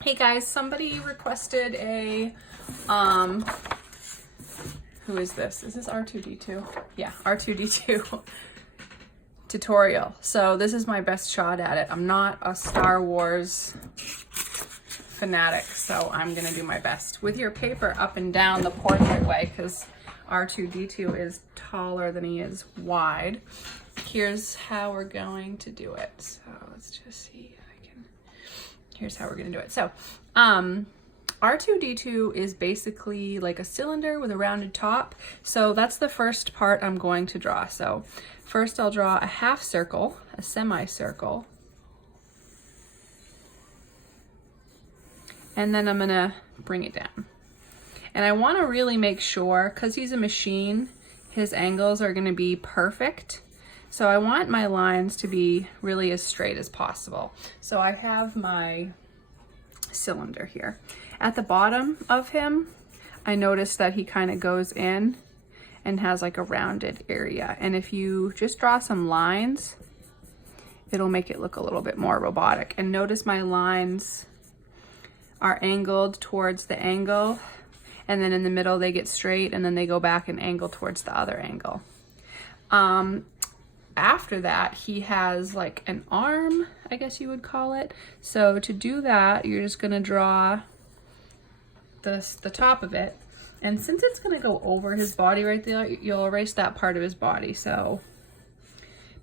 Hey guys, somebody requested a, who is this? Is this R2D2? Yeah, R2D2 tutorial. So this is my best shot at it. I'm not a Star Wars fanatic, so I'm gonna do my best. With your paper up and down the portrait way, because R2D2 is taller than he is wide. Here's how we're going to do it. So let's just see if I can, here's how we're gonna do it. So R2D2 is basically like a cylinder with a rounded top. So that's the first part I'm going to draw. So first I'll draw a half circle, a semicircle, and then I'm gonna bring it down. And I wanna really make sure, because he's a machine, his angles are gonna be perfect. So I want my lines to be really as straight as possible. So I have my cylinder here. At the bottom of him, I noticed that he kind of goes in and has like a rounded area. And if you just draw some lines, it'll make it look a little bit more robotic. And notice my lines are angled towards the angle, and then in the middle they get straight, and then they go back and angle towards the other angle. After that, he has like an arm, I guess you would call it. So to do that, you're just gonna draw the top of it. And since it's gonna go over his body right there, you'll erase that part of his body. So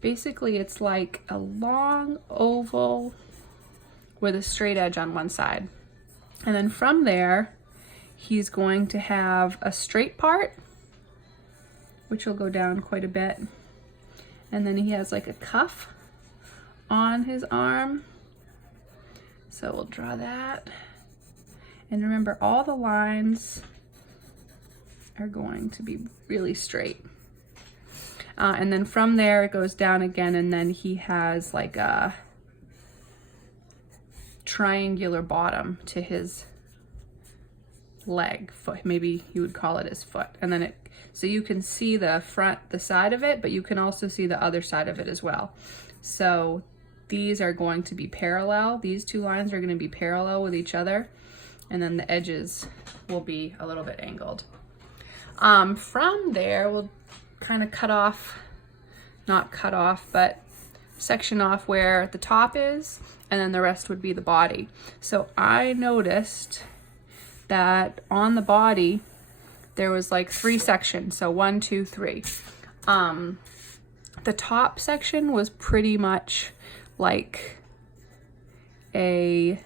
basically it's like a long oval with a straight edge on one side. And then from there, he's going to have a straight part, which will go down quite a bit. And then he has like a cuff on his arm. So we'll draw that. And remember, all the lines are going to be really straight. And then from there it goes down again, and then he has like a triangular bottom to his leg, foot, maybe you would call it his foot. And then so you can see the side of it, but you can also see the other side of it as well. So these are going to be parallel. These two lines are going to be parallel with each other, and then the edges will be a little bit angled. From there, we'll kind of not cut off, but section off where the top is, and then the rest would be the body. So I noticed that on the body, there was like 3 sections. So 1, 2, 3. The top section was pretty much like a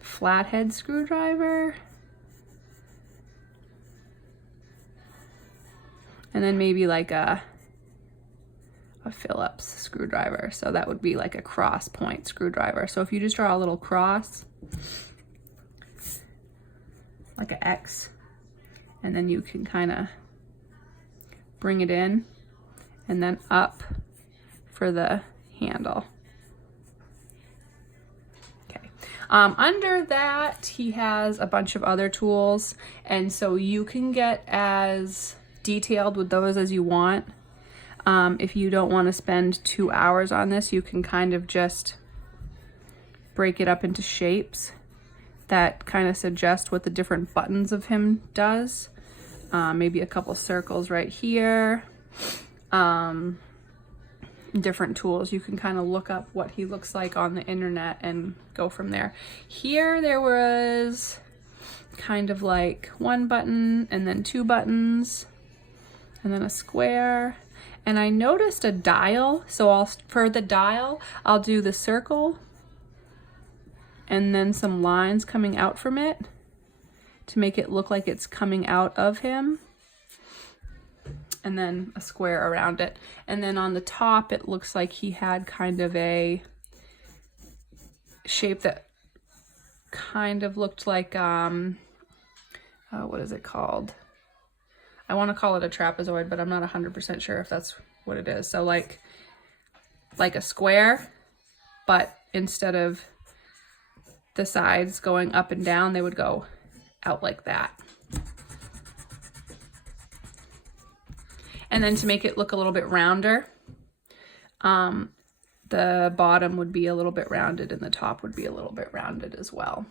flathead screwdriver. And then maybe like a Phillips screwdriver. So that would be like a cross point screwdriver. So if you just draw a little cross, like an X, and then you can kind of bring it in and then up for the handle. Okay. Under that, he has a bunch of other tools, and so you can get as detailed with those as you want. If you don't want to spend 2 hours on this, you can kind of just break it up into shapes that kind of suggest what the different buttons of him does. Maybe a couple circles right here. Different tools. You can kind of look up what he looks like on the internet and go from there. Here there was kind of like 1 button, and then 2 buttons, and then a square. And I noticed a dial. So for the dial, I'll do the circle and then some lines coming out from it to make it look like it's coming out of him, and then a square around it. And then on the top, it looks like he had kind of a shape that kind of looked like, what is it called? I want to call it a trapezoid, but I'm not 100% sure if that's what it is. So like a square, but instead of the sides going up and down, they would go out like that. And then to make it look a little bit rounder, the bottom would be a little bit rounded and the top would be a little bit rounded as well.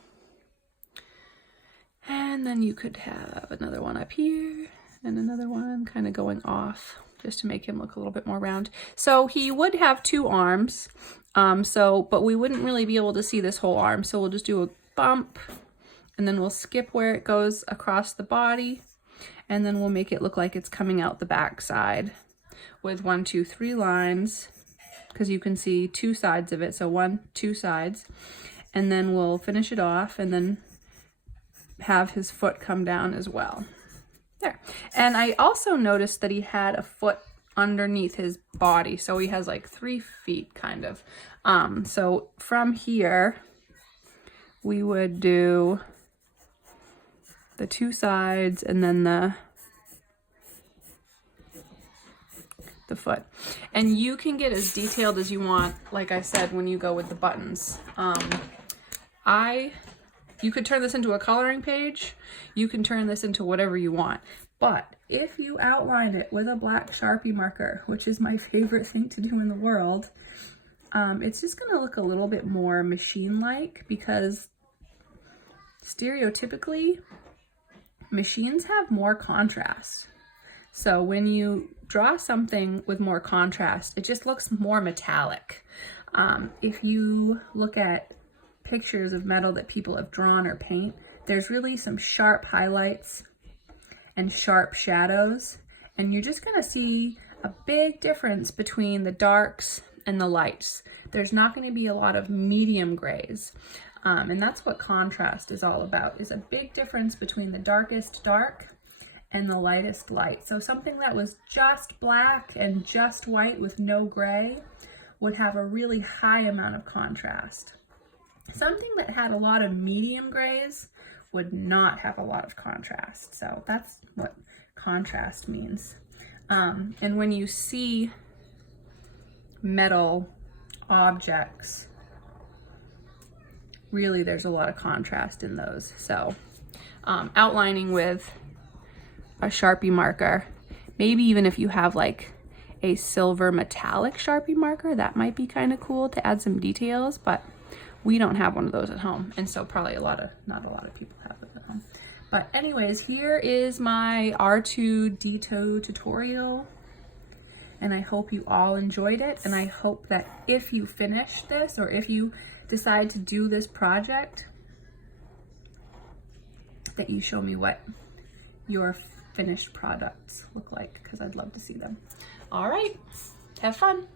And then you could have another one up here and another one kind of going off just to make him look a little bit more round. So he would have 2 arms, but we wouldn't really be able to see this whole arm. So we'll just do a bump and then we'll skip where it goes across the body. And then we'll make it look like it's coming out the back side with 1, 2, 3 lines, because you can see 2 sides of it. So 1, 2 sides, and then we'll finish it off and then have his foot come down as well. There. And I also noticed that he had a foot underneath his body. So he has like 3 feet kind of. So from here, we would do the 2 sides and then the foot. And you can get as detailed as you want, like I said, when you go with the buttons. You could turn this into a coloring page. You can turn this into whatever you want. But if you outline it with a black Sharpie marker, which is my favorite thing to do in the world, it's just gonna look a little bit more machine-like, because stereotypically, machines have more contrast. So when you draw something with more contrast, it just looks more metallic. If you look at pictures of metal that people have drawn or paint, there's really some sharp highlights and sharp shadows, and you're just gonna see a big difference between the darks and the lights. There's not gonna be a lot of medium grays, and that's what contrast is all about, is a big difference between the darkest dark and the lightest light. So something that was just black and just white with no gray would have a really high amount of contrast. Something that had a lot of medium grays would not have a lot of contrast. So that's what contrast means. And when you see metal objects, really there's a lot of contrast in those. So outlining with a Sharpie marker, maybe even if you have like a silver metallic Sharpie marker, that might be kind of cool to add some details, but we don't have one of those at home, and so probably not a lot of people have it at home. But anyways, here is my R2D2 tutorial, and I hope you all enjoyed it, and I hope that if you finish this, or if you decide to do this project, that you show me what your finished products look like, because I'd love to see them. All right, have fun.